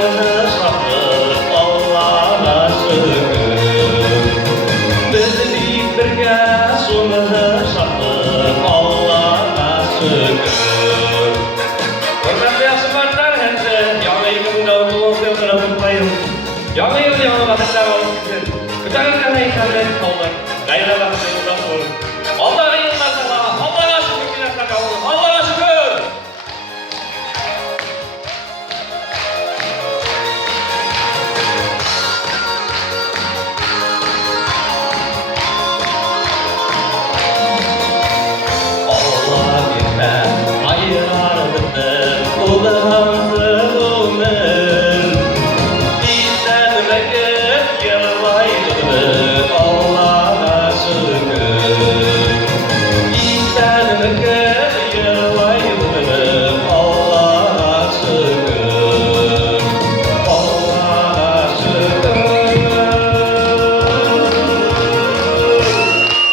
Başımızı saklıp Allah'a şükür. Bizi deyip birge sumuzu saklıp Allah'a şükür. Hürmetli yaşlılarlar hepsi yanı yılında olduğu kırılıp bayım. Yanı yıl yanı vatandaşlar olsun. Kütahya neyseler olur. Gayrı vatandaşlar olur. Allah'a yıllar sana, Allah'a şükür günahlar kavurur. Allah'a şükür. Allah bilmem ayırardı kulağımızı umur. Bizden vakit yıllaydı Allah'a şükür. Bizden vakit